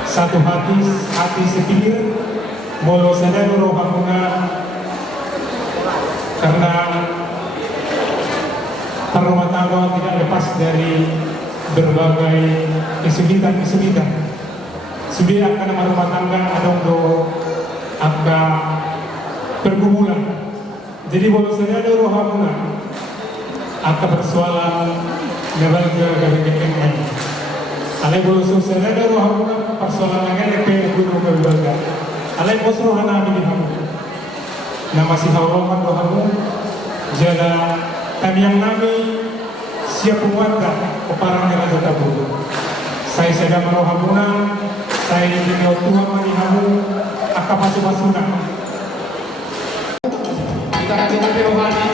Satu hati sepikir, bolo sadar roh hamuna, karena rumah tangga tidak lepas dari berbagai kesulitan. Sudah akan rumah tangga ada akan pergumulan. Jadi bolo sadar roh hamuna akan persoalan nebaga gabung. Alay bolo sadar roh hamuna persoalan yang lebih guru keluarga. Alay bosro hana bilihamu. Nama si hawaman rohamu jala kami yang nami siap menguatkan keparang yang ada tabu. Saya sedang merohamuna, saya ingin Tuhan manihamu akan masuk-masukna. Kita hati-hati rohani.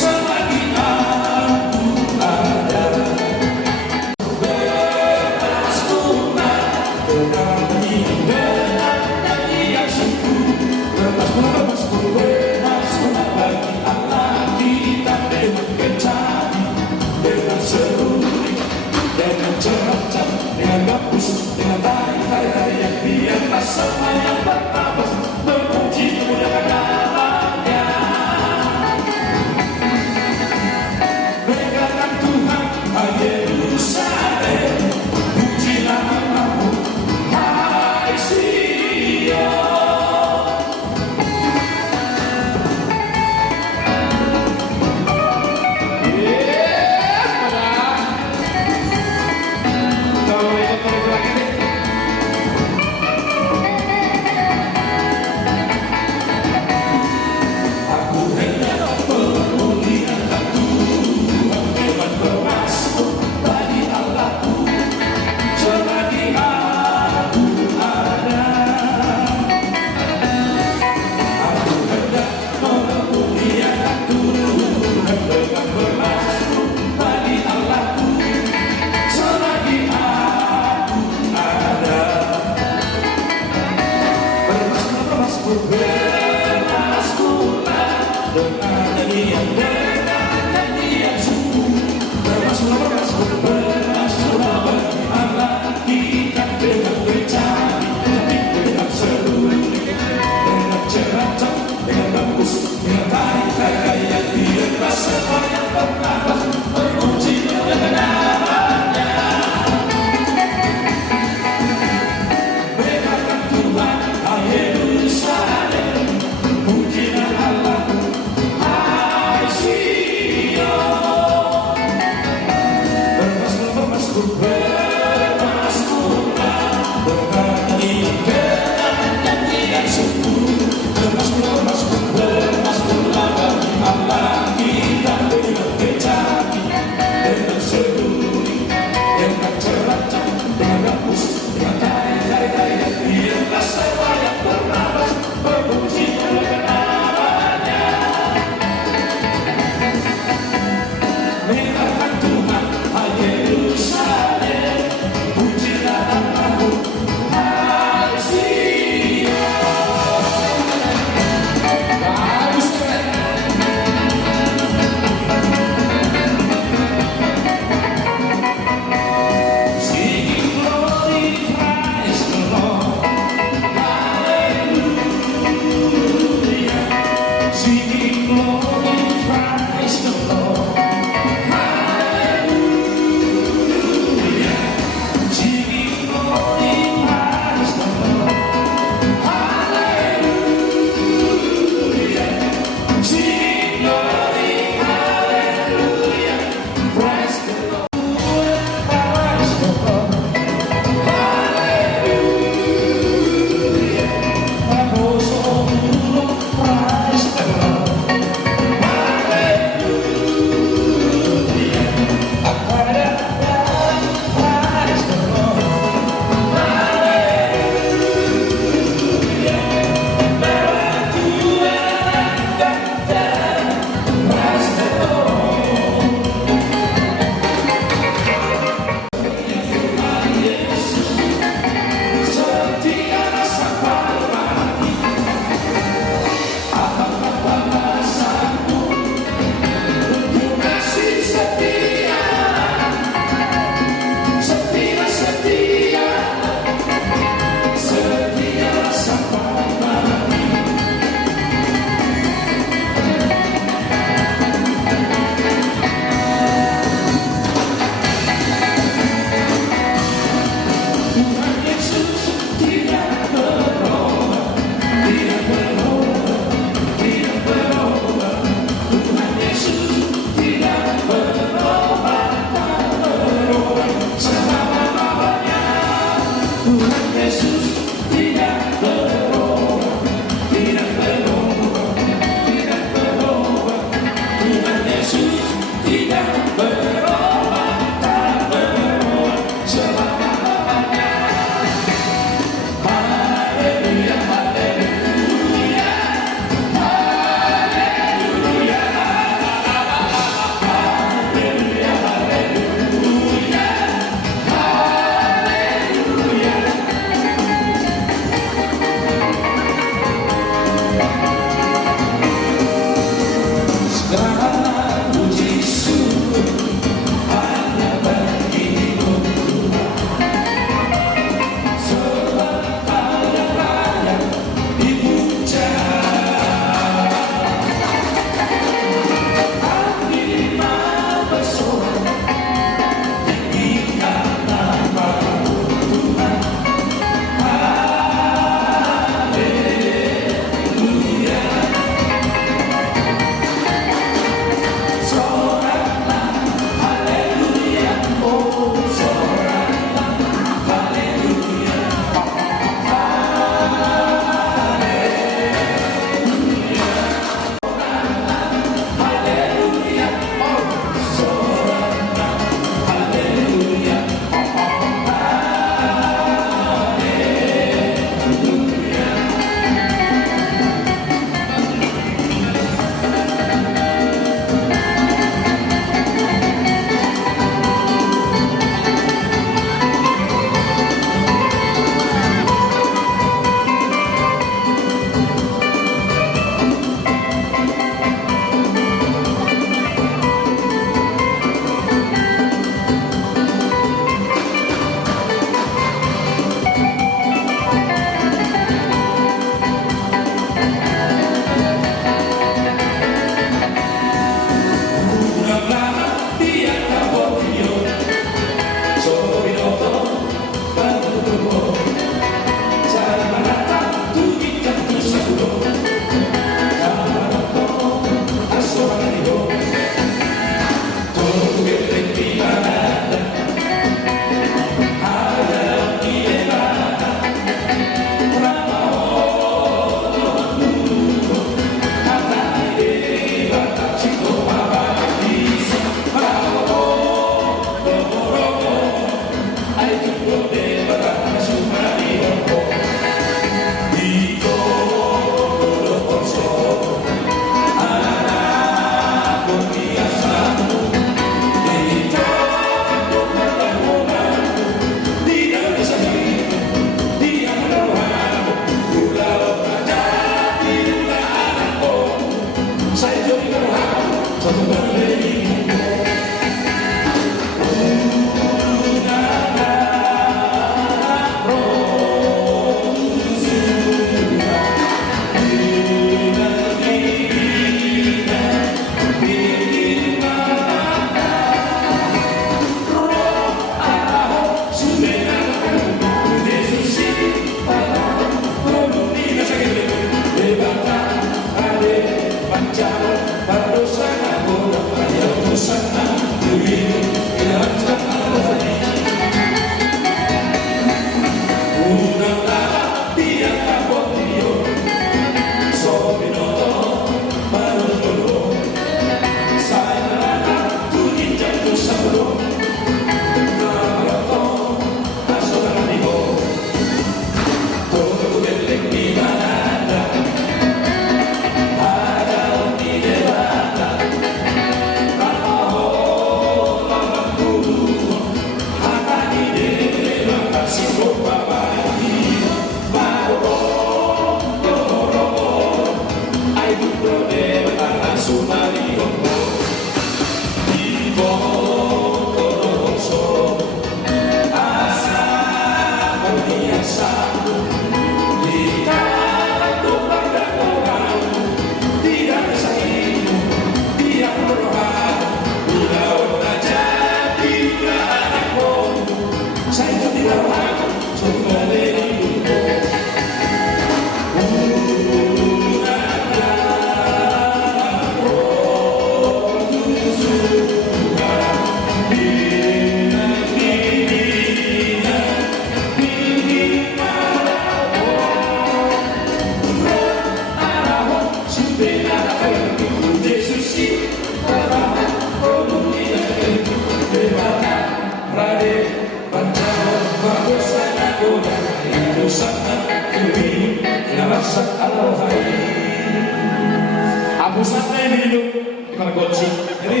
Abusan na hidup di Margotsi. Ini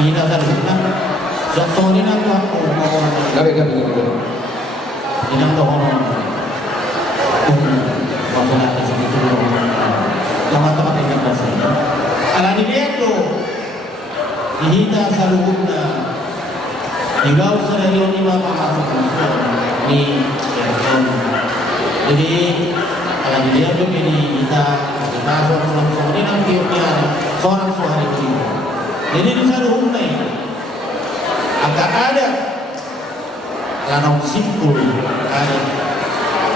Ina sa luna. So ni na tuan ko mo. gabi. Inang to kung pagkakita sa dito teman-teman yang kasih. Ala dilihat dihita sa loob na ikaw sa rayon ni mapapasok ni Erton. Jadi ala dilihat ini kita pasok sa ini ng kiyukiyan seorang suhari kita. Jadi di sa loob na agak ada lanang simpul ay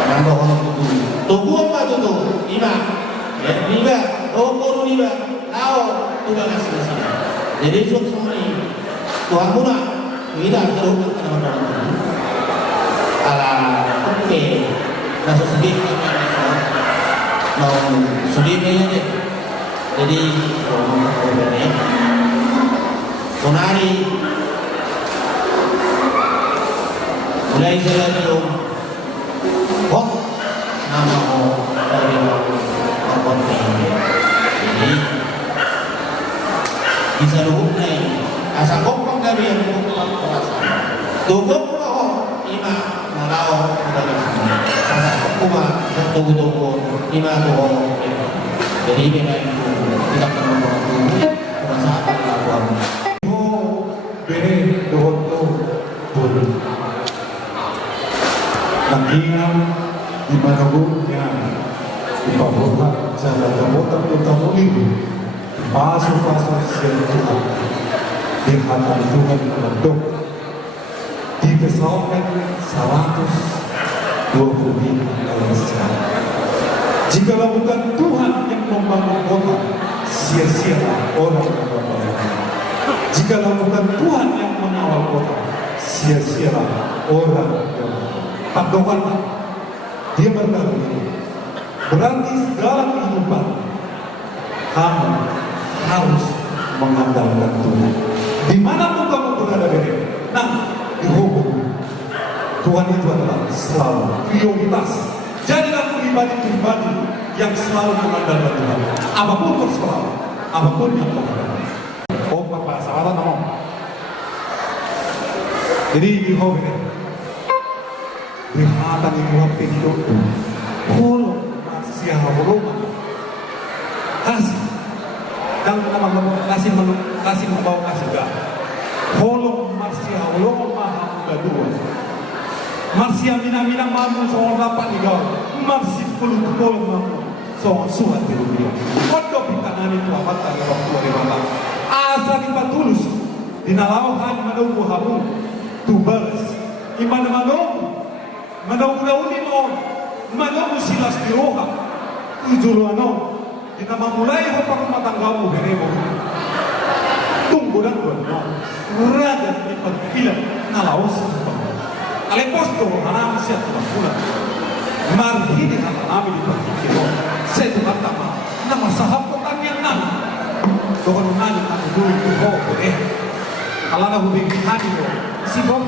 kanang doon itu tubuh apa tuh lima ya lima puluh lima lao tugas kasih jadi suatu hari Tuhan pula kita terus teman-teman ala oke nasi sedih mau sedih aja jadi sonari mulai saya dulu kok nama dari orang ini bisa lupa nih asal kok dari yang tubuh kok ima malau dari sini asal kok tunggu ima tuh jadi memang tidak perlu perasaan lawan bere doon to pun nangingan di managungnya ipabuhat sa nagabutan ng tamuling paso-paso siya Tuhan di hatan Tuhan menentuk di pesawat 120 dalam sejarah. Jikalau bukan Tuhan yang membangun kota, sia-sia orang yang membangun. Jikalau bukan Tuhan yang mengawal kota, sia-sia orang yang Tuhan dia berkata berarti segala kehidupan kamu harus mengandalkan Tuhan. Dimanapun kamu berada nah dihukum Tuhan itu adalah selalu prioritas. Jadilah pribadi-pribadi yang selalu mengandalkan Tuhan. Apapun persoalan, apapun yang kau hadapi. Oh, Bapak, sahabat ngomong. Jadi dihukum Rihatan ibu hati hidup Hulu Masih hulu Kasih Dan kasih membawa kasih gak Hulu Masih hulu Maha kedua Masih mina-mina mamu Soal dapat ikaw Masih puluh-puluh mamu Soal suhat di dunia Kodoh pitanani tuamat Dari waktu dari mata Asa dipatulus Dinalauhan menunggu hamu Tubers Iman menunggu Manauni mo, manamu silas di roha, ujuluano, kita memulai apa matanggamu beremo. Tunggu dan berdoa, rada di pagpilan nalaos. Aleposto hanam siat pulang. Marhi di hanami di pagkiro. Setu pertama, nama sahabat yang nan. Doon nani aku dulu ho boleh. Kalau nak hubungi hati lo, si bom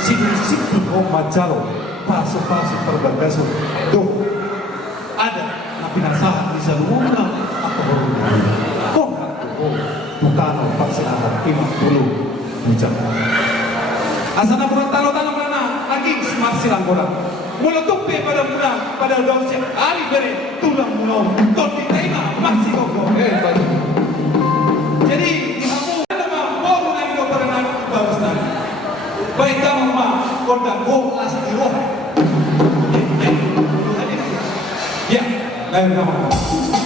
si ho macalo, paso-paso perbagaso. Doh ada napi nasahan di saluna atau berhubungan. Kok bukano paksanahan 50 bujang. Asana kurang talo-talo mana lagi smart silang orang. Mula tupe pada mula pada dosen ali beri tulang mulau tot diterima masih kok. Jadi kamu baru lagi kau pernah bagus tadi. Baik kamu mah kau dah go asal di roh Ayo, kamu.